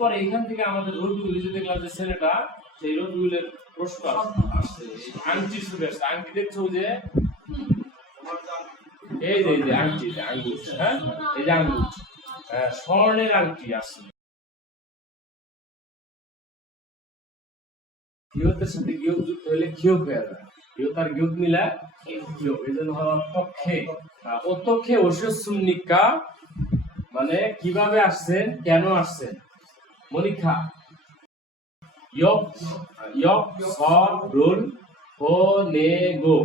পরে এখান থেকে আমাদের রবিউল যে দেখলাম যে ছেলেটা সেই রবিউলের প্রশ্ন আসছে আংটি শুরু আসছে আংটি দেখছো যে এই যে আংটি আঙ্গুল হ্যাঁ এই যে আঙ্গুল স্বর্ণের আংটি আসছে গিয়তের সাথে গিয়ক যুক্ত হলে গিয়ক হয়ে যায় গিয়ত আর গিয়ক মিলা গিয়ক এই জন্য অতক্ষে অতক্ষে ওষুধনিকা মানে কিভাবে আসছেন কেন আসছেন মনিখা ইয়ক ইয়ক সরল ফোনেগো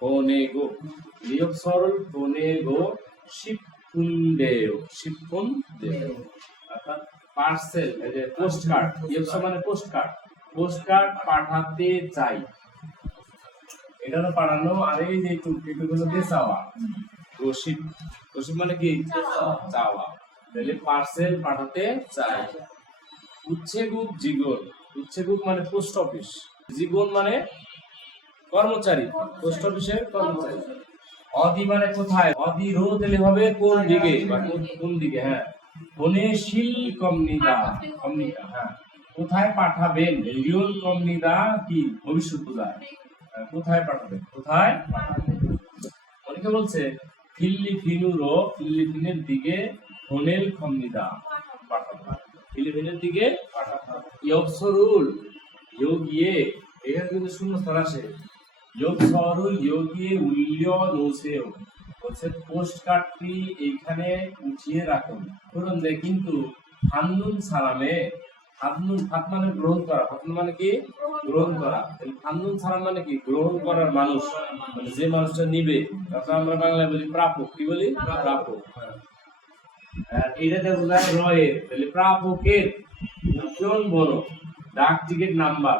ফোনেগো ইয়ক সরল ফোনেগো শিফুন্ডেও শিফুন্ডেও অর্থাৎ পার্সেল এই যে পোস্ট কার্ড ইয়ক মানে পোস্ট কার্ড পাঠাতে চাই এটা তো পাঠানো আর এই যে একটু দিয়ে চাওয়া রসিদ রসিদ মানে কি চাওয়া তাহলে পার্সেল পাঠাতে চাই উচ্ছেগুক জীবন উচ্ছেগুক মানে পোস্ট অফিস জীবন মানে কর্মচারী পোস্ট অফিসের কর্মচারী অদি মানে কোথায় অদি রো দিলে হবে কোন দিকে বা কোন দিকে হ্যাঁ কোনে শিল কমনিদা কমনিকা হ্যাঁ কোথায় পাঠাবেন রিয়ল কমনিদা কি ভবিষ্যৎ বোঝায় কোথায় পাঠাবেন কোথায় অনেকে বলছে ফিলিপিনুরো ফিলিপিনের দিকে হোনেল কমনিদা পাঠাবো ফিলিপিনের দিকে পাঠাবো ইয়বসরুল ইয়োগিয়ে এখানে কিন্তু শূন্যস্থান আসে ইয়বসরুল ইয়োগিয়ে উল্য নোসেও বলছে পোস্ট কার্ডটি এখানে উঠিয়ে রাখুন ধরুন যে কিন্তু হান্নুন সালামে হান্নুন হাত মানে গ্রহণ করা হান্নুন মানে কি গ্রহণ করা হান্নুন সালাম মানে কি গ্রহণ করার মানুষ মানে যে মানুষটা নিবে তারপর আমরা বাংলায় বলি প্রাপক কি বলি প্রাপক এটাতে বোঝায় রয়ের তাহলে প্রাপকের কোন বড় ডাক টিকিট নাম্বার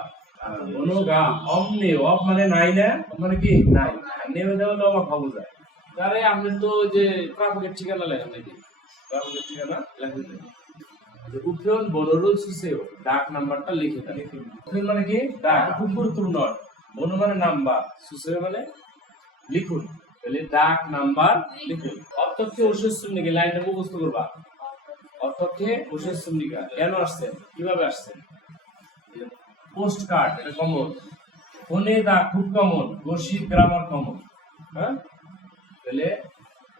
অনুগা অমনে অফ মানে নাই না মানে কি নাই নেমে দেওয়া হলে অবাক হবো যায় তারে আপনি তো যে প্রাপকের ঠিকানা লেখেন নাকি প্রাপকের ঠিকানা লেখেন উফিয়ন বনরুল সুসেও ডাক নাম্বারটা লিখে দেন উফিয়ন মানে কি ডাক খুব গুরুত্বপূর্ণ বন মানে নাম্বার সুসেও মানে লিখুন তাহলে ডাক নাম্বার লিখুন অর্থকে ওষুধনিকা লাইনটা মুখস্থ করবা অর্থকে ওষুধনিকা কেন আসছেন কিভাবে আসছেন পোস্ট কার্ড এটা কমন ফোনে দা খুব কমন রশিদ গ্রামার কমন হ্যাঁ তাহলে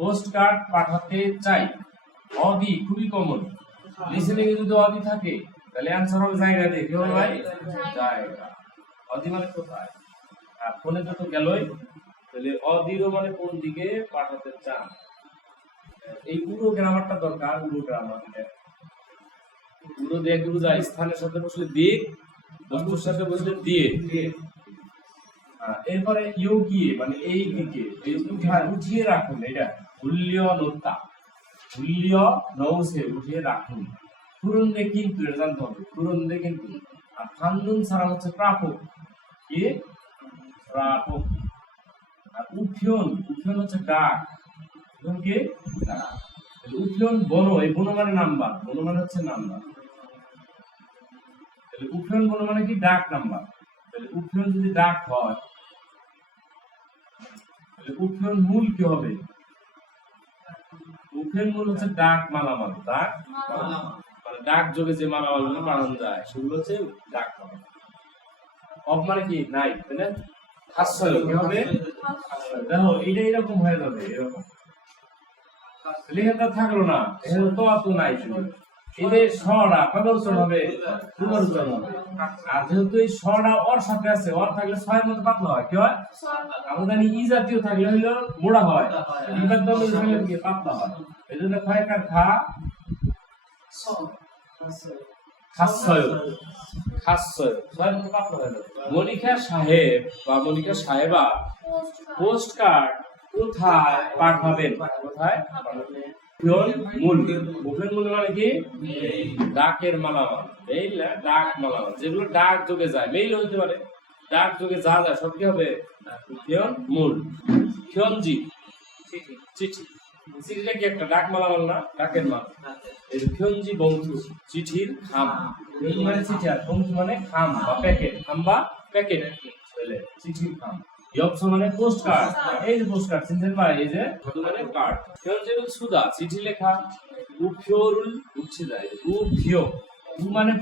পোস্ট কার্ড পাঠাতে চাই অদি খুবই কমন লিসেনিং এ যদি অদি থাকে তাহলে आंसर হবে জায়গা দিয়ে কি হবে ভাই জায়গা অদি মানে কোথায় আর ফোনে তো গেলই তাহলে অদিরও মানে কোন দিকে পাঠাতে চান এই পুরো গ্রামারটা দরকার পুরো গ্রামার পুরো দিয়ে বুঝায় স্থানের সাথে বসলে দিক বস্তুর সাথে বসলে দিয়ে এরপরে ইয়োগিয়ে মানে এই দিকে এই উঠিয়ে রাখুন এটা মূল্য নতা মূল্য নৌসে উঠিয়ে রাখুন পুরন্দে কিন্তু এটা জানতে হবে পুরন্দে কিন্তু আর ফান্নুন সারা হচ্ছে প্রাপক কি প্রাপক আর উফিয়ন উফিয়ন হচ্ছে ডাক এবং কি উফিয়ন বনো এই বনো মানে নাম্বার বনো মানে হচ্ছে নাম্বার তাহলে উফিয়ন বনো মানে কি ডাক নাম্বার তাহলে উফিয়ন যদি ডাক হয় তাহলে উফিয়ন মূল কি হবে উফিয়ন মূল হচ্ছে ডাক মালামাল ডাক মানে ডাক যোগে যে মালামালগুলো বানানো যায় সেগুলো হচ্ছে ডাক মালামাল অফ মানে কি নাই তাই না হাস্যয় কি হবে দেখো এটা এরকম হয়ে যাবে এরকম লেখাটা থাকলো না এখানে তো অত নাই এই যে স্বরা প্রদর্শন হবে পুনরুচ্চারণ হবে আর যেহেতু এই স্বরা ওর সাথে আছে ওর থাকলে ছয়ের মধ্যে পাতলা হয় কি হয় আমরা জানি ই জাতীয় থাকলে হইলো মোড়া হয় ইবার দলে থাকলে কি পাতলা হয় এই জন্য খয়কার খা খাসয় খাসয় ছয়ের মধ্যে পাতলা হয় মনিকা সাহেব বা মনিকা সাহেবা পোস্ট কার্ড কোথায় পাঠাবেন কোথায় মূল মুখের মূল মানে কি ডাকের মালামাল মেইল না ডাক মালামাল যেগুলো ডাক যোগে যায় মেইল হইতে পারে ডাক যোগে যা যায় সব কি হবে মূল খিয়নজি চিঠি চিঠিটা কি একটা ডাক মালামাল না ডাকের মাল এই খিয়নজি বংশু চিঠির খাম মানে চিঠি আর বংশু মানে খাম বা প্যাকেট খাম বা প্যাকেট তাহলে চিঠির খাম ইয়পসো মানে পোস্ট কার্ড এই যে পোস্ট কার্ড চিনতেন ভাই এই যে মানে কার্ড কেন যে সুদা চিঠি লেখা উফিয়রুল উঠছে যায় উফিয় উ মানে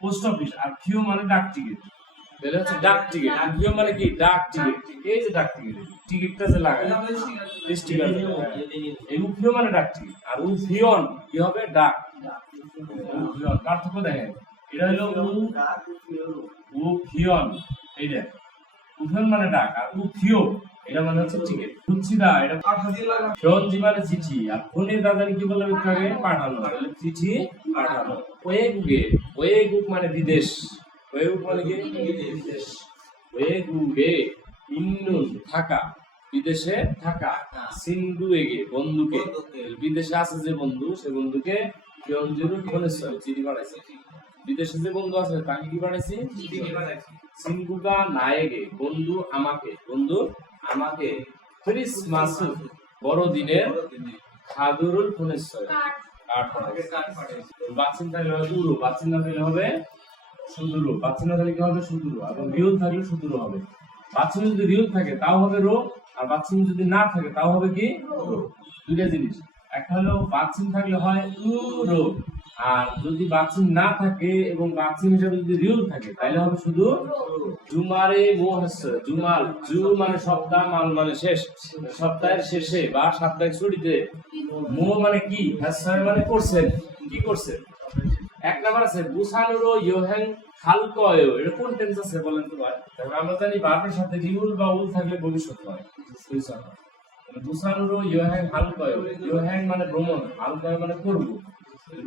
পোস্ট অফিস, আর ফিও মানে ডাক টিকিট। তাহলে হচ্ছে ডাক টিকিট, আর ফিও মানে কি ডাক টিকিট। এই যে ডাক টিকিট, টিকিটটা যে লাগায় স্টিকার, এই উ ফিও মানে ডাক টিকিট, আর উ ফিওন কি হবে ডাক। ফিওন পার্থক্য দেখেন, এটা হলো উ ফিওন, এইটা উফিওন মানে ডাক, আর উ ফিও এটা মানে হচ্ছে টিকিট। বুঝছি না? এটা ফিওনজি মানে চিঠি, আর ফোনে দাদানি কি বললাম একটু আগে পাঠানো, তাহলে চিঠি পাঠানো। ওয়েগুক মানে বিদেশ, ওয়েগুক মানে কি বিদেশ, ওয়েগুগে ইন্নুন থাকা, বিদেশে থাকা, সিন্ধু এগে বন্ধুকে, বিদেশে আছে যে বন্ধু সে বন্ধুকে ফিওনজিরু ফোনে চিঠি পাঠাইছে। বিদেশে যে বন্ধু আছে তাকে কি পাঠাইছি চিঠি পাঠাইছি। সিঙ্গুগা নায়েগে বন্ধু আমাকে ক্রিসমাস বড়দিনের খাদুরুল ফুনেশ্বর কার্ড পাঠাইছে। বাচ্চিন থাকলে হবে উরু, বাচ্চিন না থাকলে হবে সুদুরু, বাচ্চিন না থাকলে কি হবে সুদুরু, এবং রিউল থাকলে সুদুরু হবে। বাচ্চিন যদি রিউল থাকে তাও হবে রো, আর বাচ্চিন যদি না থাকে তাও হবে কি রো। দুইটা জিনিস, একটা হলো বাচ্চিন থাকলে হয় উ রো, আর যদি বাচ্চিন না থাকে এবং বাচ্চিন হিসেবে যদি রিউল থাকে তাহলে হবে শুধু জুমারে মোহস। জুমাল, জু মানে সপ্তাহ, মাল মানে শেষ, সপ্তাহের শেষে বা সাপ্তাহিক ছুটিতে। মো মানে কি, হাসার মানে করছেন, কি করছেন। এক নাম্বার আছে বুসানুরো ইয়োহেন হালকয়ো, এটা কোন টেন্স আছে বলেন তো ভাই? তাহলে আমরা জানি ভার্বের সাথে রিউল বা উল থাকলে ভবিষ্যৎ হয়, বুসানুরো ইয়োহেন হালকয়ো, ইয়োহেন মানে ভ্রমণ, হালকয়ো মানে করব,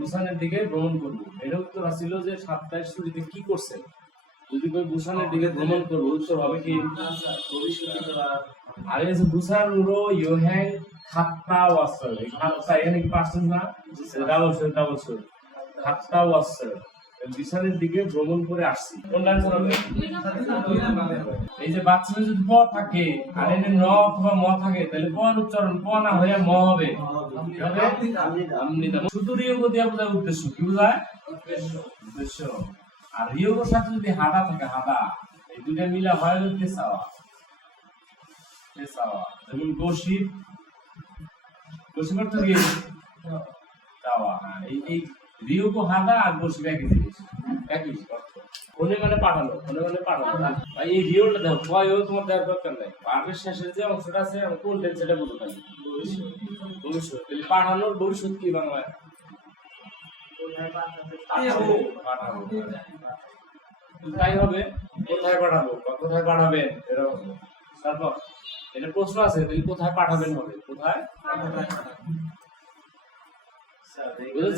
বুসানের দিকে ভ্রমণ করব। এর উত্তর ছিল যে সাপ্তাহিক ছুটিতে কি করছেন। যদি কই বুসানের দিকে ভ্রমণ করব, উত্তর হবে কি আর এই যে বুসানুরো ইয়োহেন খাত্তা ওয়াসাল, এই খাত্তা এখানে কি পার্সেন্ট না, ডাবল শো খাত্তা ওয়াসাল, বিছানের দিকে ভ্রমণ করে আসছি। কোনটা আনসার হবে? এই যে বাচ্চাদের যদি প থাকে আর এনে ন অথবা ম থাকে তাহলে প এর উচ্চারণ প না হয়ে ম হবে, কি হবে আমনিদা। শুধু রিয়োগ দিয়া বোঝায় উদ্দেশ্য, কি বোঝায় উদ্দেশ্য। আর রিয়োগের সাথে যদি হাদা থাকে, হাদা, এই দুইটা মিলে হয় হলো তেসাওয়া, যেমন গসিপ, গসিপ অর্থ কি চাওয়া। হ্যাঁ, এই রিয়োগ হাদা আর গসিপ একই জিনিস, একই অর্থ। ফোনে মানে পাঠানো, ফোনে মানে পাঠানো। ভাই এই রিওলটা দেখো, কয়ও তোমার দেওয়ার দরকার নাই, ভার্বের শেষে যে অংশটা আছে কোন টেন্স সেটা বলতে পারি ভবিষ্যৎ। তাহলে পাঠানোর ভবিষ্যৎ কি বাংলায়? পাঠাবো। তাই হবে কোথায় পাঠাবো বা কোথায় পাঠাবেন এরকম। তারপর এটা প্রশ্ন আছে, তাহলে কোথায় পাঠাবেন হবে, কোথায়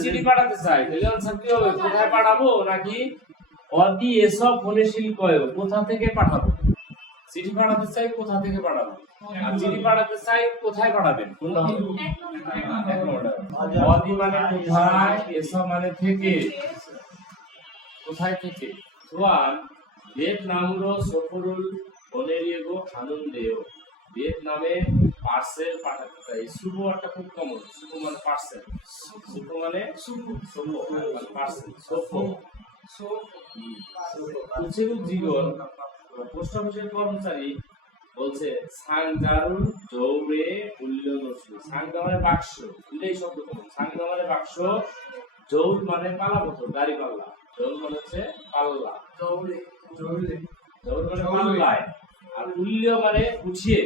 চিঠি পাঠাতে চাই, তাহলে আনসার কি হবে কোথায় পাঠাবো, নাকি অদি এসব ফোনেশীল কয় কোথা থেকে পাঠাবো। চিঠি পাঠাতে চাই কোথা থেকে পাঠাবো, আর চিঠি পাঠাতে চাই কোথায় পাঠাবেন, কোনটা হবে? অদি মানে কোথায়, এসব মানে থেকে, কোথায় থেকে। সোয়ান ভিয়েতনামরো সফরুল বনেরিয়েগো আনন্দেও, ভিয়েতনামে পার্সেল পাঠাতে চাই। শুভ একটা খুব কমন, শুভ মানে পার্সেল, শুভ মানে শুভ পার্সেল, শুভ জীবন। পোস্ট অফিসের কর্মচারী বলছে সাংজারুল জৌরে উল্লেনসু, সাংজা মানে বাক্স, দুইটাই শব্দ কমন। সাংজা মানে বাক্স, জৌর মানে পালা বছর, গাড়ি পাল্লা, জৌর মানে হচ্ছে পাল্লা, জৌর মানে পাল্লায়, আর উল্য মানে উঠিয়ে,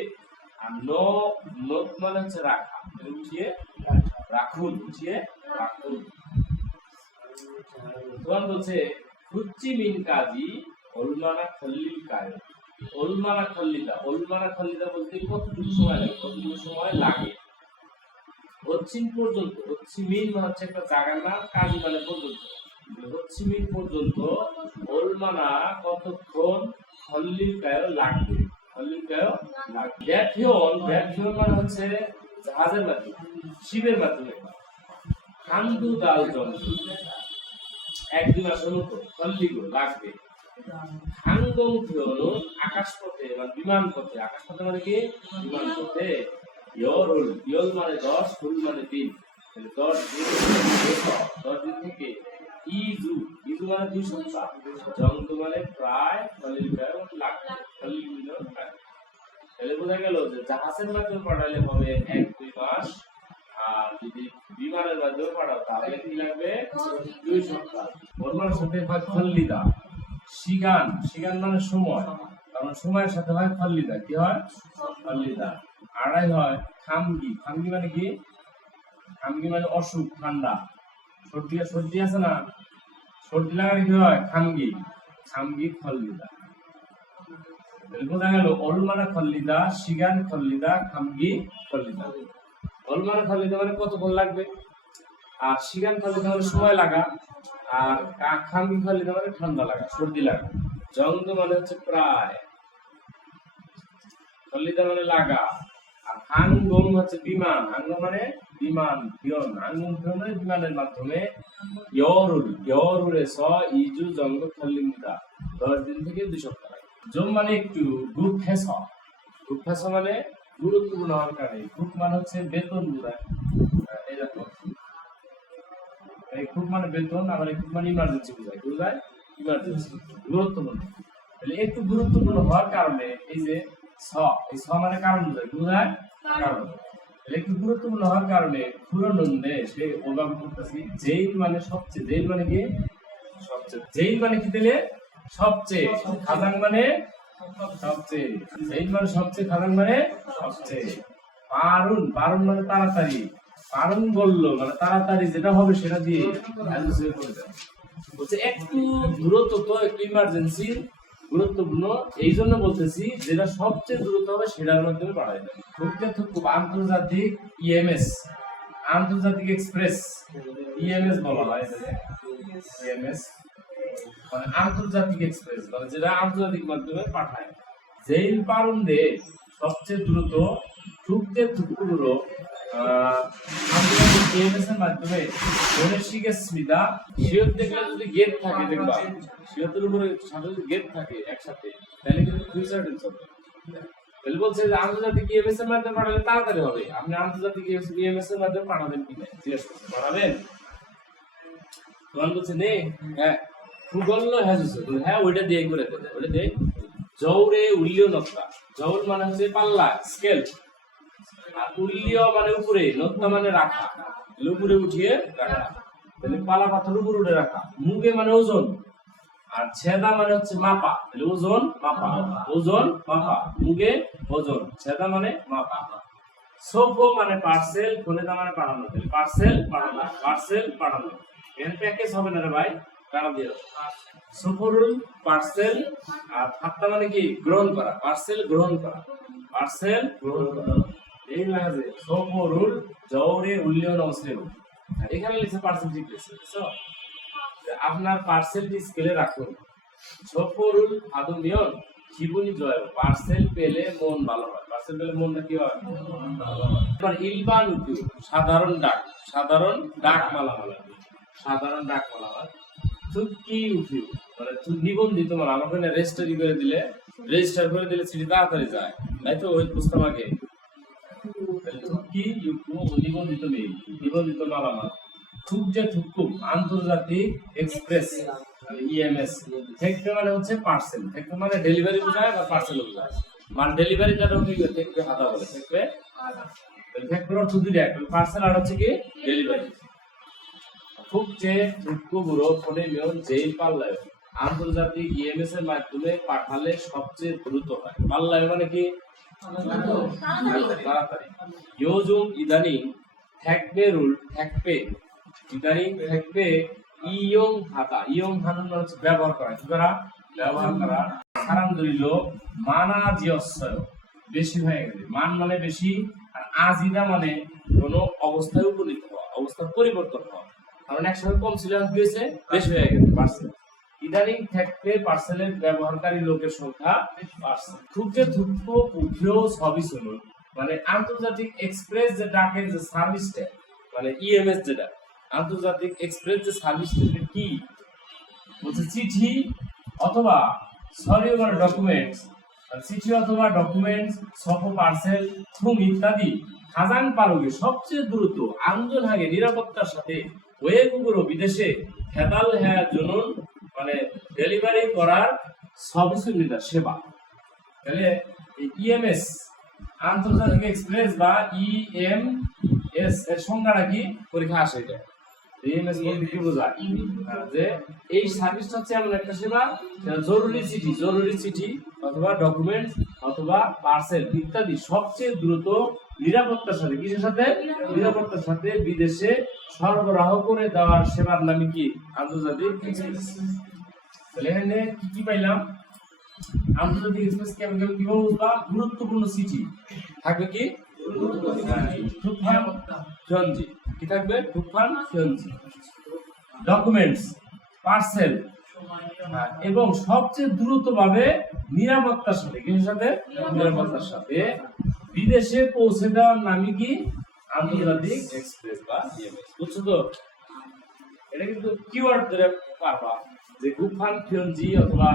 আর নোট মানে হচ্ছে রাখা, উঠিয়ে রাখুন, উঠিয়ে রাখুন। তোমার বলছে হুচ্চি মিন কাজী অলমানা খল্লিল কায়, অলমানা খল্লিদা বলতে কতটুকু সময় লাগে, কতটুকু সময় লাগে। হচ্ছিন পর্যন্ত, হচ্ছি মিন মানে হচ্ছে একটা জায়গার নাম, কাজী মানে পর্যন্ত, হচ্ছি মিন পর্যন্ত, অলমানা কতক্ষণ, খল্লিল কায় লাগবে, খল্লিল কায় লাগবে। ব্যাথিয়ন মানে হচ্ছে জাহাজের মাধ্যমে, শিবের মাধ্যমে। হান্দু দাল যন্ত্র একদিন আসলে খল্লিগো লাগবে। হাঙ্গং থিওনো আকাশপথে মানে বিমান পথে, আকাশপথে মানে কি বিমান পথে। ইয়রুল, ইয়ল মানে 10, হুল মানে দিন, 10 দিন থেকে। ইজু মানে 2 সপ্তাহ, জংতু মানে প্রায়, খলিল প্রায় লাগবে, খলিল মিনিট প্রায়। তাহলে বোঝা গেল যে জাহাজের মাধ্যমে পাঠালে হবে 1-2 মাস, আর যদি বিমানের মাধ্যমে পাঠাও তাহলে কি লাগবে 2 সপ্তাহ। ওর মানে সাথে হয় খল্লিদা। সিগান, সিগান মানে সময়, কারণ সময়ের সাথে হয় খল্লিদা। কি হয়? খল্লিদা। আড়াই হয় খামগি। খামগি মানে কি? খামগি মানে অসুখ, ঠান্ডা, সর্দি। সর্দি আছে না, সর্দি লাগালে কি হয়? খামগি। খামগি খল্লিদা। বোঝা গেল? অল মানে খল্লিদা, সিগান খল্লিদা, খামগি খল্লিদা। অল মানে খল্লিদা মানে কতক্ষণ লাগবে, আর সিগান খল্লিদা মানে সময় লাগা, আর খামগি খল্লিদা মানে ঠান্ডা লাগা, সর্দি লাগা। জঙ্গ মানে হচ্ছে প্রায়, খল্লিদা মানে লাগা, আর আঙ্গম হচ্ছে বিমান। আঙ্গ মানে বিমান, বিয়ন। আঙ্গম বিয়ন বিমানের মাধ্যমে। ইয়রুল, ইয়রুলে স ইজু জঙ্গ খল্লিদা 10 দিন থেকে 2 সপ্তাহ লাগে। জম মানে একটু, গ্রুপ ফেস। গ্রুপ ফেস মানে গুরুত্বপূর্ণ হওয়ার কারণে। গ্রুপ মানে হচ্ছে বেতন বোঝায়। এই দেখো, এই গ্রুপ মানে বেতন, আবার এই গ্রুপ মানে ইমার্জেন্সি বোঝায়। বোঝায় ইমার্জেন্সি, গুরুত্বপূর্ণ। তাহলে একটু গুরুত্বপূর্ণ হওয়ার কারণে এই যে স, এই স মানে কারণ বোঝায়। বোঝায় কারণ। তাহলে একটু গুরুত্বপূর্ণ হওয়ার কারণে পুরনন্দে সে ওভাবে করতেছি। জেইল মানে সবচেয়ে, জেইল মানে কি? সবচেয়ে। জেইল মানে কি দিলে? সবচেয়ে। খাজাং মানে সবচেয়ে। জেইল মানে সবচেয়ে, খাজাং মানে সবচেয়ে। পারুন, পারুন মানে তাড়াতাড়ি। পারুন বললো মানে তাড়াতাড়ি যেটা হবে সেটা দিয়ে অ্যাসোসিয়েট করে দেয়। বলছে একটু দ্রুত, তো একটু ইমার্জেন্সি, গুরুত্বপূর্ণ, এই জন্য বলতেছি যেটা সবচেয়ে দ্রুত হবে সেটার মাধ্যমে পাঠাই দেয়। খুব আন্তর্জাতিক ইএমএস, আন্তর্জাতিক এক্সপ্রেস, ইএমএস বলা হয়। ইএমএস মানে আন্তর্জাতিক এক্সপ্রেস, মানে যেটা আন্তর্জাতিক মাধ্যমে পাঠায়। জেইল পারুন দে সবচেয়ে দ্রুত ঠুকতে থুকুগুলো আন্তর্জাতিক ইএমএস এর মাধ্যমে গণেশিকে স্মিতা শিওর দেখলে যদি গেট থাকে, দেখবা শিওরের উপরে সাথে যদি গেট থাকে একসাথে, তাহলে কিন্তু ফিউচার টেন্স হবে। তাহলে বলছে যে আন্তর্জাতিক ইএমএস এর মাধ্যমে পাঠালে তাড়াতাড়ি হবে। আপনি আন্তর্জাতিক ইএমএস এর মাধ্যমে পাঠাবেন কিনা জিজ্ঞেস করছেন, পাঠাবেন? তখন বলছে নে, হ্যাঁ ফুগল্য হ্যাঁ, হ্যাঁ ওইটা দিয়ে করে দেবে, ওইটা দিয়ে। জৌরে উল্লিয় নক্তা, জৌর মানে হচ্ছে পাল্লা, স্কেল, আর উল্লিয় মানে উপরে, নক্তা মানে রাখা, উপরে উঠিয়ে রাখা। তাহলে পালা পাথর উপরে উঠে রাখা। মুগে মানে ওজন, আর ছেদা মানে হচ্ছে মাপা। তাহলে ওজন মাপা, ওজন মাপা, মুগে ওজন, ছেদা মানে মাপা। সোফো মানে পার্সেল, ফোনেদা মানে পাঠানো। তাহলে পার্সেল পাঠানো, পার্সেল পাঠানো। এর প্যাকেজ হবে না রে ভাই, কাটা দিয়ে। সুফরুল পার্সেল, আর হাত্তা মানে কি? গ্রহণ করা, পার্সেল গ্রহণ করা, পার্সেল গ্রহণ করা। এই লাগে সুফরুল জৌরে উল্লিয়ন অসলেও। এখানে লিখে পার্সেল ঠিক লিখছে, বুঝছো? আপনার পার্সেলটি স্কেলে রাখুন। সুফরুল আদমিয়ন জীবনী জয়, পার্সেল পেলে মন ভালো হয়। পার্সেল পেলে মনটা কি হয়? এবার ইলবান উঠু সাধারণ ডাক, সাধারণ ডাক মালামাল, সাধারণ ডাক মালামাল। তুকি উঠু মানে নিবন্ধিত মাল। আমাকে রেজিস্টার করে দিলে, রেজিস্টার করে দিলে সেটি তাড়াতাড়ি যায়, তাই তো? ওই বুঝতাম আগে। তুকি ইউকু নিবন্ধিত মেইল, নিবন্ধিত মালামাল। থুক যে থুকু আন্তর্জাতিক এক্সপ্রেস ইএমএস। থেকবে মানে হচ্ছে পার্সেল, থেকবে মানে ডেলিভারি বোঝায় বা পার্সেল বোঝায়। মাল ডেলিভারি যারা থেকবে হাতা বলে, থেকবে থেকবে অর্থ দুইটা, একটা পার্সেল আর হচ্ছে কি ডেলিভারি। খুব যে থুকু বুড়ো ফোনে মেয়ন জেইল পাল্লায় আন্তর্জাতিক ইএমএস এর মাধ্যমে পাঠালে সবচেয়ে দ্রুত হয়। পাল্লায় মানে কি? তাড়াতাড়ি। ইয়োজুম ইদানিং থাকবে রুল থাকবে, ইদানিং থাকবে ইয়ং হাতা, ইয়ং হানুন মানে হচ্ছে ব্যবহার করা, কি করা? ব্যবহার করা। সারান্দরিল মানা জিয়স্বয় বেশি হয়ে গেছে, মান মানে বেশি, আর আজিদা মানে কোনো অবস্থায় উপনীত হওয়া, অবস্থার পরিবর্তন হওয়া। কারণ একসাথে কম ছিল, কি হয়েছে? বেশি হয়ে গেছে পার্সেল। ইদানিং থাকবে পার্সেলের ব্যবহারকারী লোকের সংখ্যা বাড়ছে। খুব যে থুপ্প উঠেও সবই শুনুন, মানে আন্তর্জাতিক এক্সপ্রেস যে ডাকের যে সার্ভিসটা, মানে ইএমএস যেটা আন্তর্জাতিক এক্সপ্রেস যে সার্ভিসটা কি বলছে? চিঠি অথবা সরি মানে ডকুমেন্টস, চিঠি অথবা ডকুমেন্টস, সফ পার্সেল, থুম ইত্যাদি খাজান পালকে সবচেয়ে দ্রুত আন্দোলন হাগে নিরাপত্তার সাথে ওয়েগুলো বিদেশে হেদাল হ্যাঁ জনুন মানে ডেলিভারি করার সবকিছু সেবা। তাহলে ইএমএস আন্তর্জাতিক এক্সপ্রেস বা ইএমএস এর সংজ্ঞাটা কি পরীক্ষা আসে এটা ইএমএস বলতে কি বোঝায় যে এই সার্ভিসটা হচ্ছে এমন একটা সেবা যেটা জরুরি চিঠি অথবা ডকুমেন্টস অথবা পার্সেল ইত্যাদি সবচেয়ে দ্রুত নিরাপত্তার সাথে কিসের সাথে নিরাপত্তার সাথে বিদেশে সরবরাহ করে দেওয়ার সেবার নামই কি আন্তর্জাতিক এক্সপ্রেস। তাহলে এখানে কি কি পাইলাম আন্তর্জাতিক এক্সপ্রেস কিভাবে বুঝবা গুরুত্বপূর্ণ চিঠি থাকবে কি তুফান ফিয়ঞ্জি কি থাকবে তুফান ফিয়ঞ্জি ডকুমেন্টস পার্সেল এবং সবচেয়ে দ্রুতভাবে নিরাপত্তার সাথে কিসের সাথে নিরাপত্তার সাথে বিদেশে পৌঁছে দেওয়ার নামই কি আন্তর্জাতিক এক্সপ্রেস বা ইএমএস। বুঝছো তো এটা কিন্তু কিওয়ার্ড ধরে পারবা যে তুফান ফিয়ঞ্জি অথবা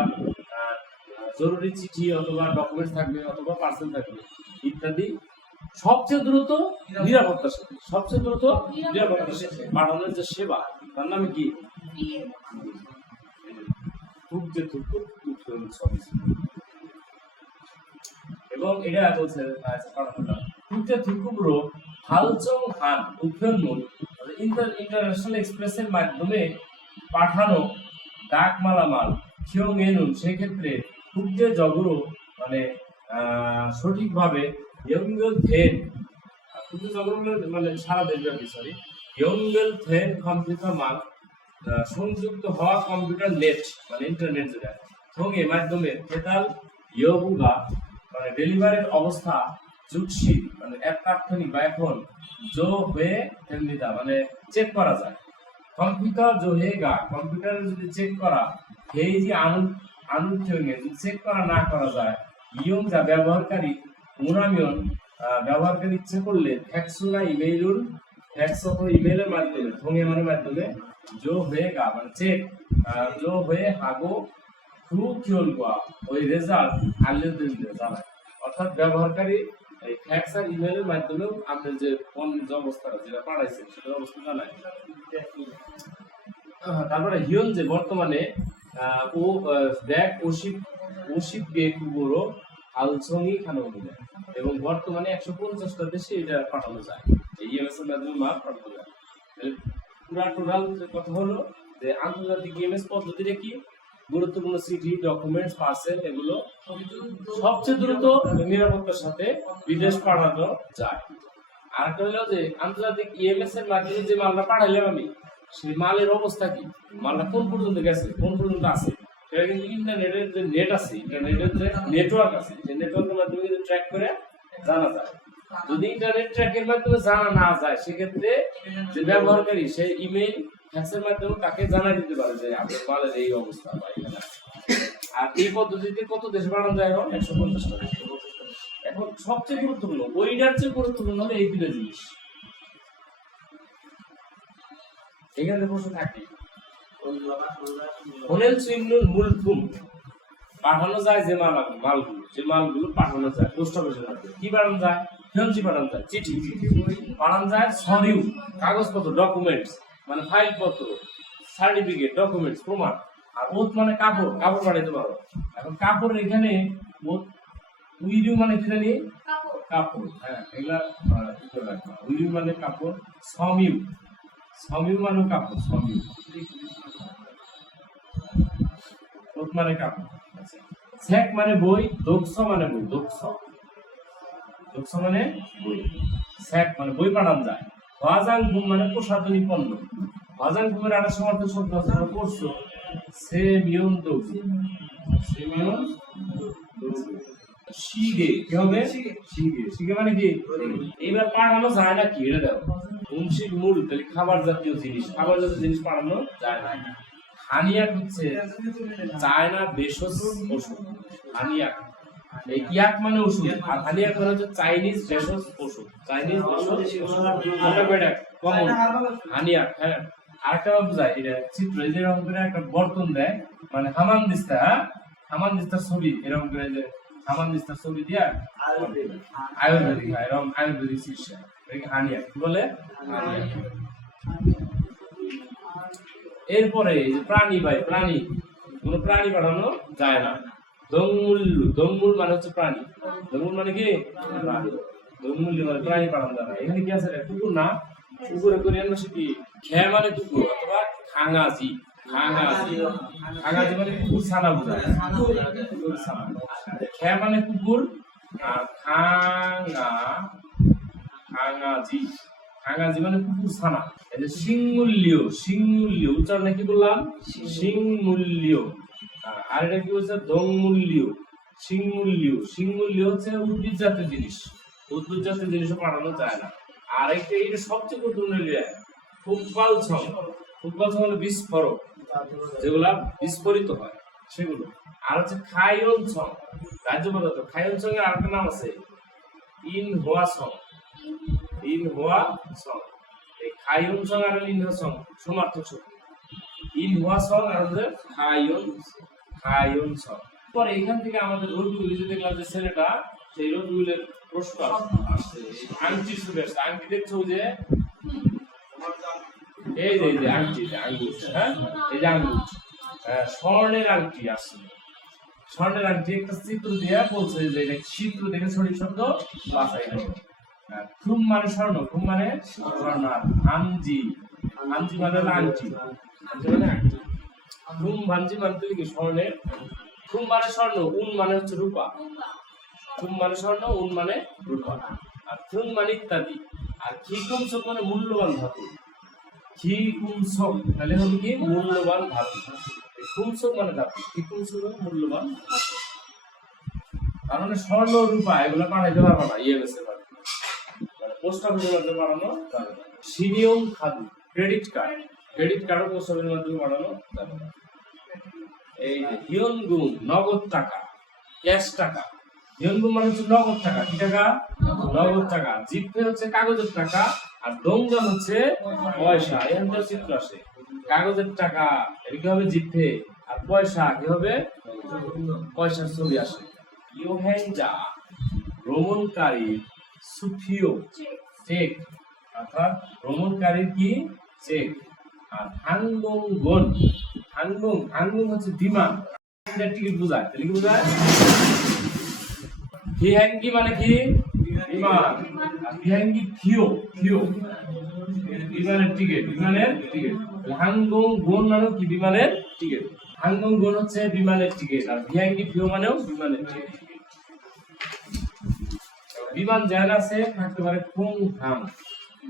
জরুরি চিঠি অথবা ডকুমেন্টস থাকবে অথবা পার্সেল থাকবে ইত্যাদি সবচেয়ে দ্রুত নিরাপত্তার সাথে নিরাপত্তার সাথে পাঠানোর যে সেবা তার নামে কি এবং এটা বলছে ইন্টারন্যাশনাল এক্সপ্রেসের মাধ্যমে পাঠানো ডাক মালামাল সেক্ষেত্রে খুবজে জগরো মানে সঠিকভাবে মানে সারা দেশব্যাপী কম্পিউটার মান সংযুক্ত হওয়া কম্পিউটার নেট মানে ইন্টারনেট যেটা সঙ্গে মাধ্যমে পেতাল ইয়োগুগা মানে ডেলিভারির অবস্থা জুটশীল মানে এক তাৎক্ষণিক বা এখন জো হয়ে ফেলনিতা মানে চেক করা যায় কম্পিউটার জো হেগা কম্পিউটারে যদি চেক করা এই যে আনুষ্ঠানিক যদি চেক করা না করা যায় ইয়ং যা ব্যবহারকারী মুরামিয়ন ব্যবহারকারী ইচ্ছে করলে ফ্যাক্সুনা ফ্যাক্স অথবা ইমেইলের মাধ্যমে ধঙেমানের মাধ্যমে জো হয়ে গা মানে চেক জো হয়ে হাগো থ্রু কিওলগা ওই রেজাল্ট আনলেন জানায় অর্থাৎ ব্যবহারকারী এই ফ্যাক্স আর ইমেইলের মাধ্যমেও আপনার যে পণ্যের যে অবস্থাটা যেটা পাঠাইছেন সেটার অবস্থা জানায়। তারপরে হিয়ন যে বর্তমানে ও ব্যাক ওশিপ বেকুবোরো আলসনি খানমিলে এবং বর্তমানে 150টা দেশে এটা পাঠানো যায় এই ইএমএস এর মাধ্যমে মাল পাঠানো যায়। পুরা টোটাল কথা হলো যে আন্তর্জাতিক ইএমএস পদ্ধতিটা কি গুরুত্বপূর্ণ চিঠি ডকুমেন্টস পার্সেল এগুলো সবচেয়ে দ্রুত নিরাপত্তার সাথে বিদেশ পাঠানো যায়। আর একটা হলো যে আন্তর্জাতিক ইএমএস এর মাধ্যমে যে মালটা পাঠাইলাম আমি সেই মালের অবস্থা কি মালটা কোন পর্যন্ত গেছে কোন পর্যন্ত আছে সেটা কিন্তু ইন্টারনেটের যে নেট আছে ইন্টারনেটের যে নেটওয়ার্ক আছে সেই নেটওয়ার্কের মাধ্যমে কিন্তু ট্র্যাক করে জানা যায়। যদি ইন্টারনেট ট্র্যাকের মাধ্যমে জানা না যায় সেক্ষেত্রে যে ব্যবহারকারী সেই ইমেইল ফ্যাক্সের মাধ্যমে তাকে জানাই দিতে পারে যে আপনার মালের এই অবস্থা বা এখানে। আর এই পদ্ধতিতে কত দেশে পাঠানো যায় এখন 150টা দেশ। এখন সবচেয়ে গুরুত্বপূর্ণ ওইটার চেয়ে গুরুত্বপূর্ণ হলো এই দুটো জিনিস এখানে প্রশ্ন থাকে পাঠানো যায় যে মালগুলো পাঠানো যায় পোস্ট অফিসের মাধ্যমে কি পাঠানো যায় ফিয়ঞ্জি পাঠানো যায় চিঠি পাঠানো যায় সরিউ কাগজপত্র ডকুমেন্টস মানে ফাইলপত্র সার্টিফিকেট ডকুমেন্টস প্রমাণ আর ওত মানে কাপড় পাঠাইতে পারো। এখন কাপড় এখানে উইরিউ মানে কি জানি কাপড় হ্যাঁ এগুলা উইরিউ মানে কাপড় সমিউ মানে কাপড় সমিউ ওত মানে কাপড় সেক মানে বই দোকস মানে বই দোকস মানে বই সেক মানে বই পাঠানো যায় ওয়াজাং ঘুম মানে প্রসাধনী পণ্য ওয়াজাং ঘুমের একটা সমর্থন শব্দ আছে করছো সে মিয়ন দোগি শিগে কি হবে শিগে মানে কি এবার পাঠানো যায় না কি এটা দাও বংশিক মূল তাহলে খাবার জাতীয় জিনিস পাঠানো যায় না। হানিয়াক হচ্ছে চায়না ভেষজ ওষুধ হানিয়াক এই ইয়াক মানে ওষুধ আর হানিয়াক মানে হচ্ছে চাইনিজ ভেষজ ওষুধ কমন হানিয়াক হ্যাঁ আরেকটা বোঝায় এটা চিত্র যেরকম করে একটা বর্তন দেয় মানে হামান দিস্তার ছবি এরকম করে যে হামান দিস্তার ছবি দিয়া আয়ুর্বেদিক এরকম আয়ুর্বেদিক চিকিৎসা হানিয়াক কি বলে এরপরে প্রাণী কোন প্রাণী পাঠানো যায় না দংমূল্যু, দংমূল মানে হচ্ছে প্রাণী, দংমূল মানে কি প্রাণী, দংমূল্যু মানে প্রাণী পালন করা। এখানে কি আছে কুকুর না, কুকুরে কোরিয়ান ভাষা কি খে মানে কুকুর অথবা খাঙাজি, খাঙাজি, খাঙাজি মানে কুকুর ছানা বোঝায়, কুকুর ছানা। খে মানে কুকুর আর খাঙাজি, খাঙাজি মানে কুকুর ছানা। এই যে সিংমূল্য, সিংমূল্য উচ্চারণ কি বললাম সিংমূল্য। আর এটা কি বলছে দংমূল্য, সিংমূল্য, সিংমূল্য হচ্ছে উদ্ভিদ জাতীয় জিনিস, উদ্ভিদ জাতীয় জিনিসও পাঠানো যায় না। আর একটা এটা সবচেয়ে গুরুত্বপূর্ণ ফুটবল ছং, ফুটবল ছং হলো বিস্ফোরক, যেগুলা বিস্ফোরিত হয় সেগুলো। আর হচ্ছে খায়ন ছং, রাজ্য পদার্থ। খায়ন ছং এর আরেকটা নাম আছে ইন হোয়া ছং, ইন হোয়া ছং। এই খায়ন ছং আর ইন হোয়া ছং সমার্থক শব্দ। ইন হোয়া ছং আর হচ্ছে খায়ন, খায়ন ছং। পরে এখান থেকে আমাদের রবিগুলি যে দেখলাম যে ছেলেটা, সেই রবিগুলের প্রশ্ন আসছে আংটি শুরু আসছে। আংটি দেখছো যে এই যে আংটি, আঙ্গুল, হ্যাঁ এই যে আঙ্গুল, হ্যাঁ স্বর্ণের আংটি আসছে। স্বর্ণের আংটি একটা চিত্র দিয়ে বলছে যে এটা চিত্র দেখে সঠিক শব্দ বাছাই করো। খুম মানে স্বর্ণ, খুম মানে স্বর্ণ। ভাঞ্জি, ভাঞ্জি মানে আংটি, ভাঞ্জি মানে আংটি। খুম ভাঞ্জি মানে কি স্বর্ণের। খুম মানে স্বর্ণ, উন মানে হচ্ছে রূপা। খুম মানে স্বর্ণ, উন মানে রূপা। আর খুম মানে ইত্যাদি। আর খিকুমসক মানে মূল্যবান ধাতু, খিকুমসক তাহলে হবে কি মূল্যবান ধাতু। খুমসক মানে ধাতু, খিকুমসক মানে মূল্যবান ধাতু। তার মানে স্বর্ণ রূপা এগুলো পাঠাইতে পারবো না, ইএমএস এর মাধ্যমে, মানে পোস্ট অফিসের মাধ্যমে পাঠানো যাবে না। সিনিয়ম খাদু, ক্রেডিট কার্ড, ক্রেডিট কার্ডও পোস্ট অফিসের মাধ্যমে পাঠানো যাবে না। এই যে হিয়নগুন নগদ টাকা, ক্যাশ টাকা। হিয়নগুন মানে হচ্ছে নগদ টাকা, কি টাকা নগদ টাকা। জিপে হচ্ছে কাগজের টাকা, আর দংজন হচ্ছে পয়সা। এখান থেকে চিত্র আসে কাগজের টাকা এটা কি হবে জিপে, আর পয়সা কি হবে পয়সার ছবি আসে। ইউহেনজা ভ্রমণকারী, সুফিও চেক অর্থাৎ ভ্রমণকারীর কি চেক। আর হাংগং, হাংগং, হাংগং হচ্ছে বিমান, টিকিট বোঝায়, তাহলে কি বোঝায় হিহ্যাঙ্গি মানে কি বিমান। আর হিহ্যাঙ্গি থিও, থিও বিমানের টিকিট, বিমানের টিকিট। হাংগং গোন মানে কি বিমানের টিকিট, হাংগং গোন হচ্ছে বিমানের টিকিট। আর হিহ্যাঙ্গি থিও মানেও বিমানের টিকিট। বিমান যার আছে থাকতে পারে কোং হাং,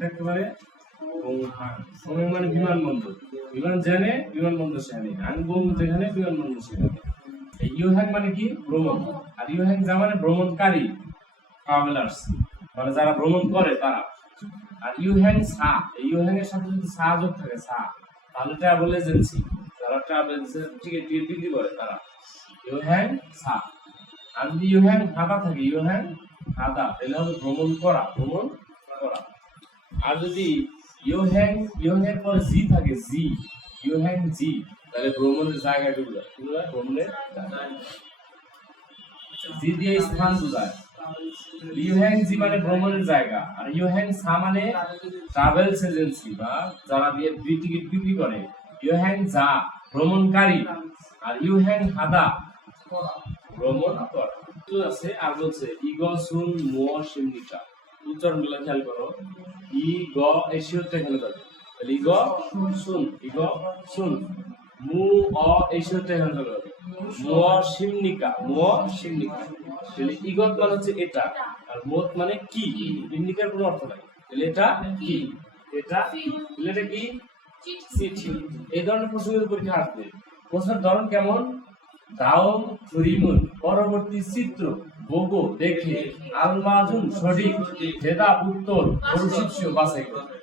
থাকতে পারে কোং হাং। কোং মানে বিমানবন্দর, বিমান জানে বিমানবন্দর সেখানে, হাংগং যেখানে বিমানবন্দর সেখানে। ইউহ্যাং মানে কি ভ্রমণ, আর ইউহ্যাং যা মানে ভ্রমণকারী, ট্রাভেলার্স মানে যারা ভ্রমণ করে তারা। আর ইউহ্যাং সা, ইউহ্যাং এর সাথে যদি সা যোগ থাকে সা, তাহলে ট্রাভেল এজেন্সি, যারা ট্রাভেল টিকিট বিক্রি করে তারা ইউহ্যাং সা। আর যদি ইউহ্যাং হাদা থাকে, ইউহ্যাং হাদা তাহলে হবে ভ্রমণ করা, ভ্রমণ করা। আর যদি ইউহ্যাং, ইউহ্যাং পরে জি থাকে জি, ইউহ্যাং জি, তাহলে ভ্রমণের জায়গাটা বোঝায়, কি বোঝায় ভ্রমণের জায়গা। জি দিয়ে স্থান বোঝায়। ইউহ্যাং জি মানে ভ্রমণের জায়গা, আর ইউহ্যাং সা মানে ট্রাভেলস এজেন্সি বা যারা দিয়ে টিকিট বিক্রি করে। ইউহ্যাং যা ভ্রমণকারী, আর ইউহ্যাং হাদা ভ্রমণ করা। তো আছে আর বলছে ইগসুন মো সিমনিকা, উচ্চারণ গুলো খেয়াল করো। ই গ এশিওতে এখানে যাবে, তাহলে ইগ সুন, ইগ সুন। মু অ এশিওতে এখানে যাবে, মো সিমনিকা, মো সিমনিকা। তাহলে ইগত মানে হচ্ছে এটা, আর মোত মানে কি, সিমনিকার কোনো অর্থ নাই, তাহলে এটা কি, এটা তাহলে এটা কি চিঠি। এই ধরনের প্রশ্নের পরীক্ষা আসবে। প্রশ্নের ধরন কেমন, দাওম ফরিমুন পরবর্তী চিত্র, বগো দেখে, আলমাজুন সঠিক, ভেদা উত্তর, পরিশিষ্য বাছাই করে।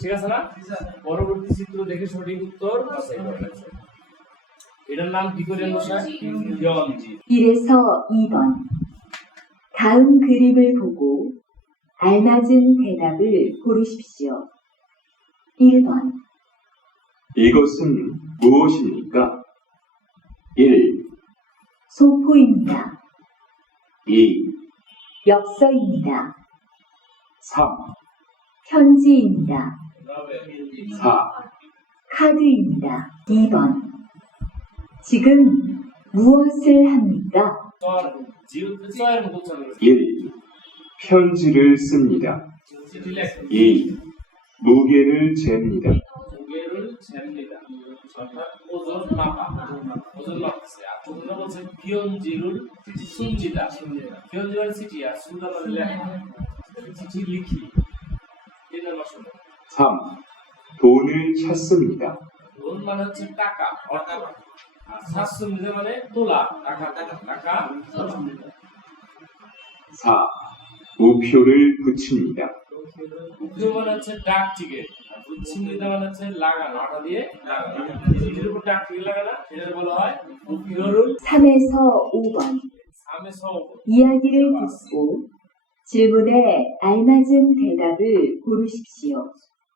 ঠিক আছে না, পরবর্তী চিত্র দেখে সঠিক উত্তর বাছাই করে। এটার নাম কি করে বসায় হিয়নজি। 이래서 2번 다음 그림을 보고 알맞은 대답을 고르십시오. 1번 이것은 무엇입니까? 1, 소포입니다. 2, 엽서입니다. 3, 편지입니다. 4, 카드입니다. 2번 지금 무엇을 합니까? 지읒 써야 못 찾는 1. 편지를 씁니다. 2. 무게를 잽니다. 무게를 잽니다. অর্থাৎ ওজন মাপা ওজন মাপছে আর তোমরা বলছে পিয়নজি를 씁니다 পিয়নজি를 চিঠি আর সুদা মানে লেখা চিঠি লিখি এই নাম্বার শুনো 3. 돈을 찾습니다. 돈 মানে হচ্ছে টাকা অর্থ আর সাসুমিদা মানে তোলা টাকা টাকা 4. 우표를 붙입니다. উকিল মানে হচ্ছে ডাক টিকিট আর বুচ্ছিমিদা মানে হচ্ছে লাগানো আটা দিয়ে লাগানো চিঠির উপর ডাক টিকিট লাগানো এটা বলা হয় উকিল을 3에서 5번. সামে서 이야기를 듣고 질문에 알맞은 대답을 고르십시오.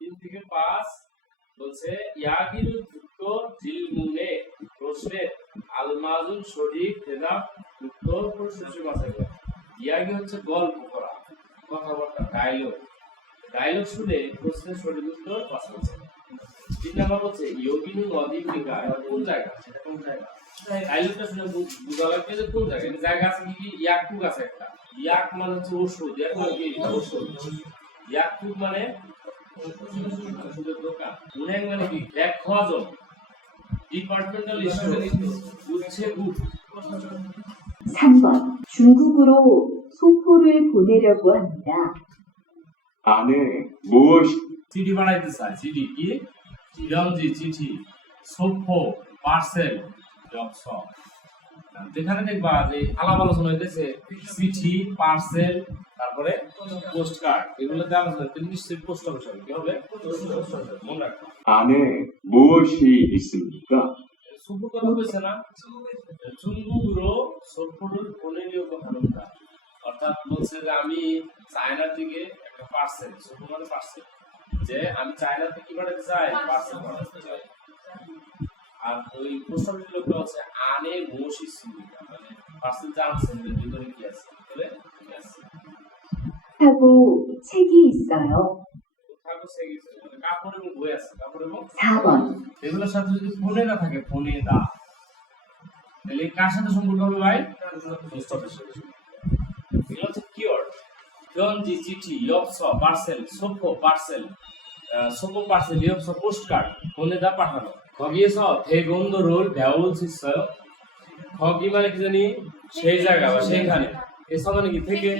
3 থেকে 5 বলছে ইয়াগির উত্তর জিলমুনে প্রশ্নের আলমাজুন সঠিক দেদাব উত্তর প্রশ্নের মাঝে ইয়াগি হচ্ছে গল্প করা কথাবার্তা ডায়লগ শুনে প্রশ্নের সঠিক উত্তর পাস করছে 3 নাম্বার হচ্ছে ইয়োগিনু অধিবিকা কোন জায়গা সেটা কোন জায়গা ডায়লগটা শুনে বুঝা লাগবে যে কোন জায়গা এই জায়গা আছে কি ইয়াকুক আছে একটা ইয়াক মানে হচ্ছে ওষুধ ইয়াক মানে কি ওষুধ ইয়াকুক মানে ওষুধের দোকান উনেং মানে কি এক খোয়াজন ডিপার্টমেন্টাল স্টোর উচ্ছেগুপ 3번. 중국으로 소포를 보내려고 합니다. 안에 무엇이 চিঠি বানাইতে চায় চিঠি কি পিয়নজি চিঠি সোফো পার্সেল জবস যেখানে দেখবা যে আলাপ আলোচনা হইতেছে চিঠি পার্সেল তারপরে পোস্ট কার্ড এগুলোতে আলোচনা হচ্ছে নিশ্চয়ই পোস্ট অফিস হবে কি হবে মনে রাখো 안에 무엇이 있습니까? সোফোর কথা বলছে না 중국으로 সোফো를 보내려고 합니다 অর্থাৎ বলছে যে আমি চায়না থেকে একটা পার্সেল সোফো মানে পার্সেল যে আমি চায়না থেকে কি পাঠাতে চাই পার্সেল পাঠাতে চাই আর ওই পোস্ট অফিসের লোকটা হচ্ছে আনে মোশি সুবিধা মানে পার্সেল জানছেন যে ভিতরে কি আছে বলে কি আছে 하고 책이 있어요. কোথাও সে গেছে মানে কাপড় এবং বই আছে কাপড় এবং 4번. এগুলোর সাথে যদি ফোনে না থাকে ফোনে দা তাহলে কার সাথে সম্পর্ক হবে ভাই পোস্ট অফিসের সাথে এগুলো হচ্ছে কিওয়ার্ড 편지 চিঠি 엽서 পার্সেল 소포 পার্সেল 소포 পার্সেল 엽서 포스트카드 보내다 পাঠানো 거기에서 대곤도를 배울 수 있어요 거기 মানে কি জানি সেই জায়গা বা সেইখানে এসব মানে কি থেকে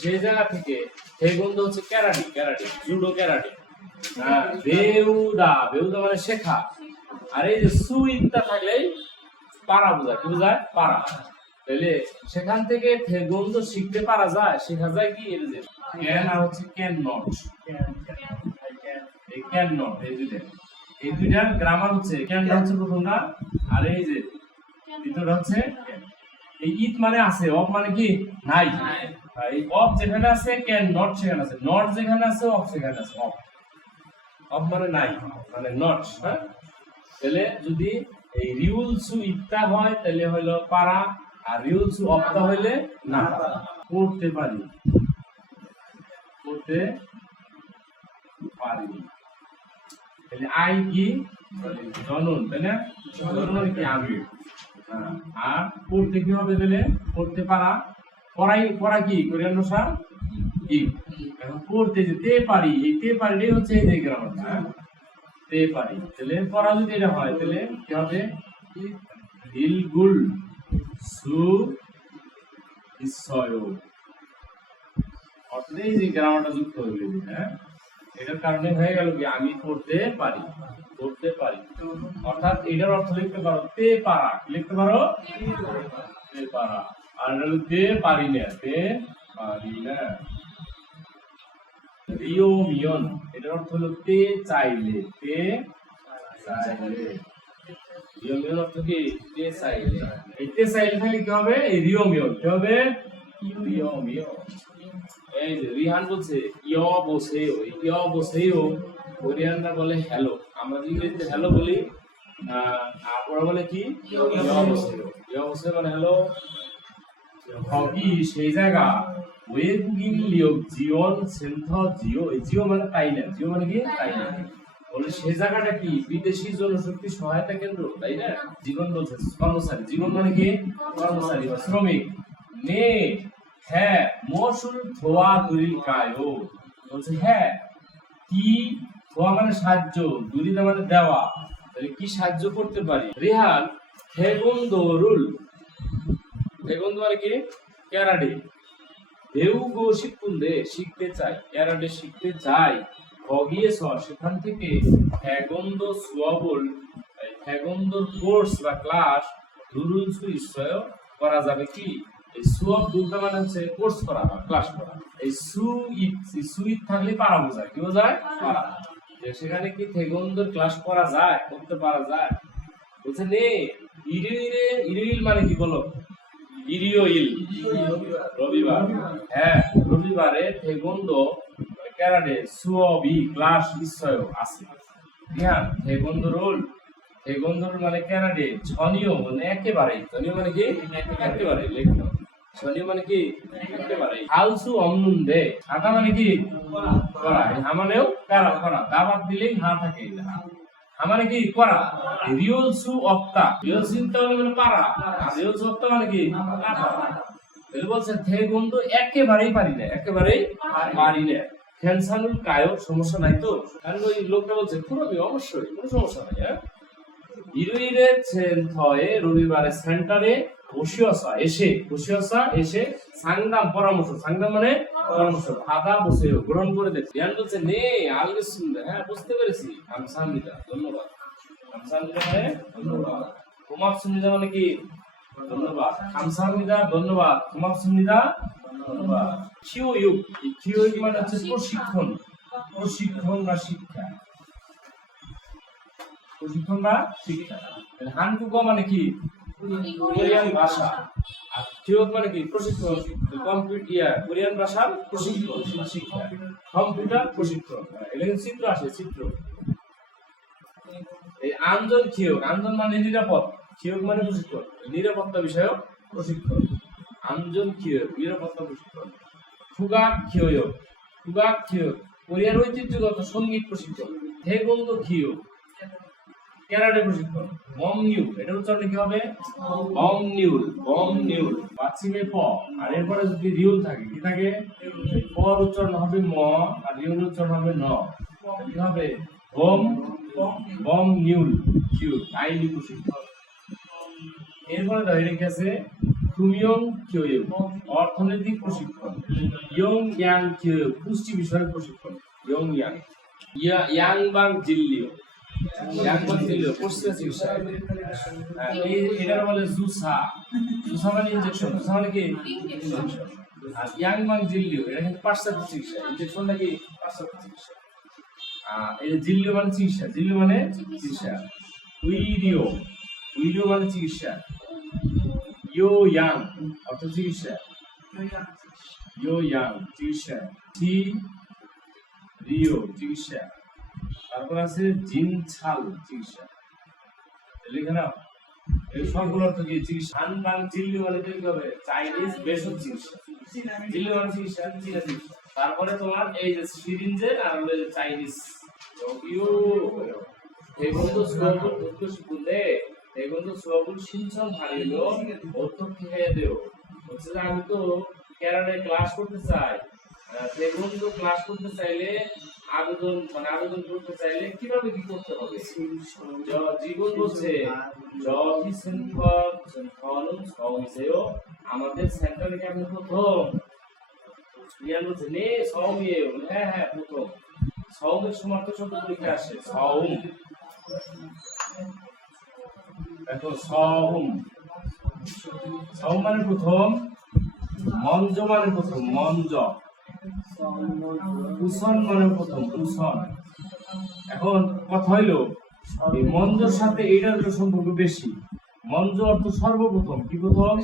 সেই জায়গা থেকে 대곤도 হচ্ছে ক্যারাটে জুডো ক্যারাটে হ্যাঁ বেউদা মানে শেখা আর এই যে সুইতা থাকলেই পারা বোঝায় কি বোঝায় পারা তাহলে সেখান থেকে থেগন্দ শিখতে পারা যায় শেখা যায় কি এর যে ক্যান আর হচ্ছে ক্যান নট এই ক্যান নট এই দুইটার গ্রামার হচ্ছে ক্যানটা হচ্ছে প্রথমটা আর এই যে দ্বিতীয়টা হচ্ছে এই ইট মানে আছে অফ মানে কি নাই এই অফ যেখানে আছে ক্যান নট সেখানে আছে নট যেখানে আছে অফ সেখানে আছে অফ মানে নাই মানে নট হ্যাঁ তাহলে যদি এই রিউলসু ইত্তা হয় তাহলে হলো পারা আর রিউলসু অফটা হইলে না পড়তে পারি তাহলে আই কি জনন তাই না জনন কি আমি আর পড়তে কি হবে তাহলে পড়তে পারা পড়া কি কোরিয়ান ভাষা কি এখন পড়তে যেতে পারি এই তে পারি হচ্ছে এই গ্রামারটা তে পারি তাহলে পড়া যদি এটা হয় তাহলে কি হবে দিলগুল সু ইসয় অর্থাৎ এই যে গ্রামারটা যুক্ত হয়ে গেল হ্যাঁ এটার কারণে হয়ে গেল কি আমি পড়তে পারি অর্থাৎ এটার অর্থ লিখতে পারো তে পারা লিখতে পারো তে পারা আর তে পারি না রিও মিয়ন এটার অর্থ হলো তে চাইলে রিও মিয়ন অর্থ কি তে চাইলে এই তে চাইলে খালি কি হবে এই রিও মিয়ন কি হবে রিও মিয়ন এই যে রিহান বলছে ইয় বসেও কোরিয়ানরা বলে হ্যালো আমরা ইংরেজিতে হ্যালো বলি আর ওরা বলে কি ইয় বসেও মানে হ্যালো 거기 সেই জায়গা 외국인 리역 지원 센터 지오 이 지오 মানে 타이랜드 지오 মানে কি 타이랜드 বলে সে জায়গাটা কি বিদেশি জনশক্তি সহায়তা কেন্দ্র, তাই না? জীবন বলছে কর্মচারী, জীবন মানে কি কর্মচারী বা শ্রমিক। নে হ্যাঁ মশুল ধোয়া দলিল কায়ো, বলছে হ্যাঁ কি ধোয়া মানে সাহায্য, দলিল মানে দেওয়া, তাহলে কি সাহায্য করতে পারি? রেহান হেগুন্দরুল, হেগুন্দ মানে কি ক্যারাডে, দেউগো শিক্ষুন্দে শিখতে চাই, ক্যারাডে শিখতে চাই, ভগিয়েছ সেখান থেকে হেগন্দ সুয়াবল, হেগন্দর কোর্স বা ক্লাস দুরুল সুইসয় করা যাবে কি? এই সুয়াব দুলটা মানে হচ্ছে কোর্স করা বা ক্লাস করা, এই সুইট থাকলে পারা বোঝায়, কি বোঝায়? পারা। সেখানে কি হেগন্দর ক্লাস করা যায়, করতে পারা যায়? বলছে নে ইরিলে, ইরিল মানে কি বলো? ইরিওইল রবিবার, হ্যাঁ রবিবারে হেগন্দ ক্যারাডে সুয়াবি ক্লাস নিশ্চয় আছে। হ্যাঁ হেগন্দরুল, হেগন্দরুল মানে ক্যারাডে ছনিও মানে একেবারে, ছনিও মানে কি একেবারে, লেখো ছনিও মানে কি একেবারে। হালসু অমনুন্দে, হাতা মানে কি করা, হামানেও কারা করা, দাবাত দিলেই হা থাকে, মানে কি করা। রিওলসু অক্তা, রিওল চিন্তা মানে পারা, আর রিওলসু অক্তা মানে কি তাহলে বলছে থে বন্ধু একেবারেই পারি না, একেবারেই পারি না। ক্যান্সারুল কায়ো সমস্যা নাই তো? কারণ ওই লোকটা বলছে পুরোপুরি অবশ্যই কোনো সমস্যা নাই। হ্যাঁ ইরুইরে থয়ে রবিবারে সেন্টারে বসিয়সা এসে, বসিয়সা এসে সাংদাম পরামর্শ, সাংদাম মানে পরামর্শ, আদা বসে গ্রহণ করে দেখছি। জ্ঞান বলছে নে আলগে শুনবে, হ্যাঁ বুঝতে পেরেছি। আমসামিদা ধন্যবাদ, আমসামিদা মানে ধন্যবাদ, কুমার সুমিদা মানে কি ধন্যবাদ, আমসামিদা ধন্যবাদ, কুমার সুমিদা ধন্যবাদ। কিউইউক, কিউইউক মানে হচ্ছে প্রশিক্ষণ, প্রশিক্ষণ বা শিক্ষা, প্রশিক্ষণ বা শিক্ষা। হানকুগো মানে কি কোরিয়ান ভাষা, আর কিউক মানে কি প্রশিক্ষণ, কম্পিউটার কোরিয়ান ভাষার প্রশিক্ষণ বা শিক্ষা, কম্পিউটার প্রশিক্ষণ। এটা কিন্তু চিত্র আসে, চিত্র। এই আঞ্জন কিউক, আঞ্জন মানে নিরাপদ, কিউক মানে প্রশিক্ষণ, নিরাপত্তা বিষয়ক প্রশিক্ষণ। আঞ্জন কিউক নিরাপত্তা প্রশিক্ষণ। ফুগাক কিউক, ফুগাক কিউক কোরিয়ার ঐতিহ্যগত সঙ্গীত প্রশিক্ষণ। হেগন্দ কিউক ক্যারাটে প্রশিক্ষণ। বম নিউ, এটা উচ্চারণ কি হবে? Bomb নিউল, bomb নিউল। পাচ্ছিমে প, আর এরপরে যদি রিউল থাকে, কি থাকে? পর উচ্চারণ হবে ম, আর রিউল উচ্চারণ হবে ন। কি হবে? বম, বম নিউল কিউ, আইনি প্রশিক্ষণ। এরপরে দাও এটা কি আছে? তুমিয়ং কিউ, অর্থনৈতিক প্রশিক্ষণ। ইয়ং ইয়াং কিউ, পুষ্টি বিষয়ক প্রশিক্ষণ। ইয়ং ইয়াং, ইয়াং বাং জিল্লিও, এটার বলে জুসা, জুসা মানে ইনজেকশন, জুসা মানে কি ইনজেকশন। আর ইয়াং বাং জিল্লিও এটা কিন্তু পাশ্চাত্য চিকিৎসা, ইনজেকশন নাকি পাশ্চাত্য চিকিৎসা। এই যে জিল্লিও মানে চিকিৎসা, জিল্লিও মানে চিকিৎসা। উইরিও, উইরিও মানে চিকিৎসা। ইয়ো ইয়াং অর্থ চিকিৎসা, ইয়ো ইয়াং চিকিৎসা। টি রিও চিকিৎসা। তারপর আছে জিন ছাল চিকিৎসা, লিখে নাও। এই সবগুলো অর্থ কি? চিকিৎসা। হান বাং জিল্লি মানে কি হবে? চাইনিজ ভেষজ চিকিৎসা, জিল্লি মানে চিকিৎসা, চীনা চিকিৎসা। তারপরে তোমার এই যে সিরিঞ্জের আর হলো যে চাইনিজ। ইউ এগুলো সুবল উৎকর্ষ বলতে, এগুলো সুবল সিনচন হারিলো অত্যন্ত খেয়ে দেও। হচ্ছে যে আমি তো ক্যারাটে ক্লাস করতে চাই, সেগুলো ক্লাস করতে চাইলে আবেদন মানে আবেদন করতে চাইলে কিভাবে কি করতে হবে? জীবন বলছে আমাদের সেন্টারে কি আপনি প্রথম? রিয়ান বলছে নে সৌমিয়ে, হ্যাঁ হ্যাঁ প্রথম। সৌমের সমার্থক শব্দ পরীক্ষা আসে সৌম, দেখো সৌম, সৌম মানে প্রথম, মঞ্জ মানে প্রথম, মঞ্জ, কুশন মানে প্রথম, কুশন। এখন কথা হইলো এই মঞ্জর সাথে এইটার সম্পর্ক বেশি। মঞ্জ অর্থ সর্বপ্রথম, কি প্রথম?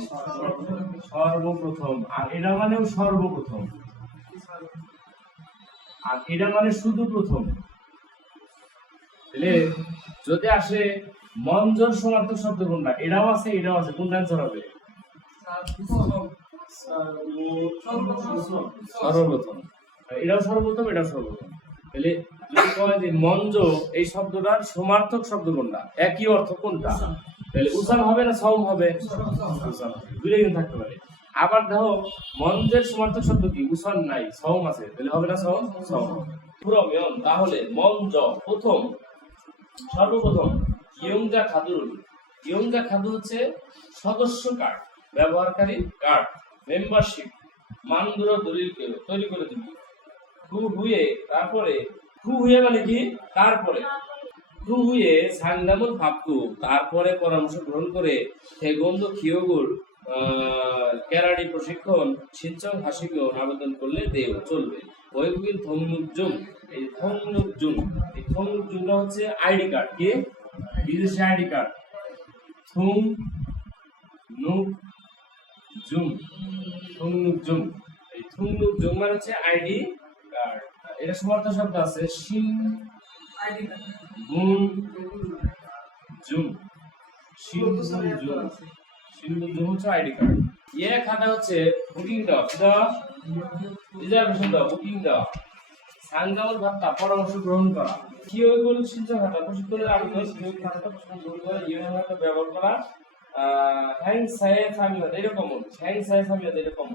সর্বপ্রথম। আর এটা মানেও সর্বপ্রথম, আর এটা মানে শুধু প্রথম। তাহলে যদি আসে মঞ্জর সমার্থক শব্দ কোনটা? এটাও আছে, এটাও আছে, কোনটা অ্যান্সার হবে? সর্বপ্রথম। এটাও সর্বপ্রথম, এটাও সর্বপ্রথম। তাহলে যদি কয় যে মঞ্জ এই শব্দটার সমার্থক শব্দ কোনটা, একই অর্থ কোনটা, তাহলে উসান হবে না সওম হবে? উসান হবে। দুইটা কিন্তু থাকতে পারে। আবার দেখো মঞ্জের সমার্থক শব্দ কি? উসান নাই, সওম আছে, তাহলে হবে না সওম? সওম হবে। পুরমিয়ন, তাহলে মঞ্জ প্রথম সর্বপ্রথম ইয়ংজা খাদুর। ইয়ংজা খাদু হচ্ছে সদস্য কার্ড, ব্যবহারকারী কার্ড, মেম্বারশিপ মানদুর দলিলকে তৈরি করে দিবি। হু হুয়ে, তারপরে হু হুয়ে মানে কি? তারপরে হু হুয়ে সাংদামুল ভাবতু, তারপরে পরামর্শ গ্রহণ করে হেগন্ধ খিয়োগুর ক্যারাডি প্রশিক্ষণ সিনচং হাসিকেও আবেদন করলে দেও চলবে। ওইগুলির ধংনুকজুম, এই ধংনুকজুম, এই ধংনুকজুমটা হচ্ছে আইডি কার্ড, কি বিদেশি ID card. Thuong nook zoom, থুংনুকজুম, এই থুংনুকজুম মানে হচ্ছে আইডি কার্ড। এটা সমার্থক শব্দ আছে শিন গুন জুম, শিন গুন জুম, শিন গুন জুম হচ্ছে আইডি কার্ড। ইয়ে খাতা হচ্ছে বুকিং দেওয়া, রিজার্ভেশন দেওয়া, বুকিং দেওয়া। সাংগামল ভাত্তা পরামর্শ গ্রহণ করা। কি ওই বল সিনচা খাতা প্রশিক্ষণের আবেদন কিউ খাতা প্রশিক্ষণ গ্রহণ করা, ইয়ে খাতা ব্যবহার করা। হ্যাং সায়ে সামিয়াত, এরকম হ্যাং সায়ে সামিয়াত এরকম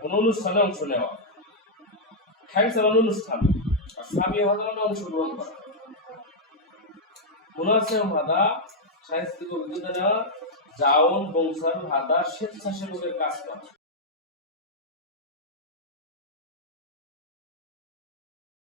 কোন অনুষ্ঠানে অংশ নেওয়া। হ্যাং সায়ে অনুষ্ঠান, আর সামিয়া হলো অংশগ্রহণ করা। পুনর্সেম ভাদা সাহিত্যিক অভিজ্ঞতা নেওয়া, জাউন বংশাল ভাদা স্বেচ্ছাসেবকের কাজ করা।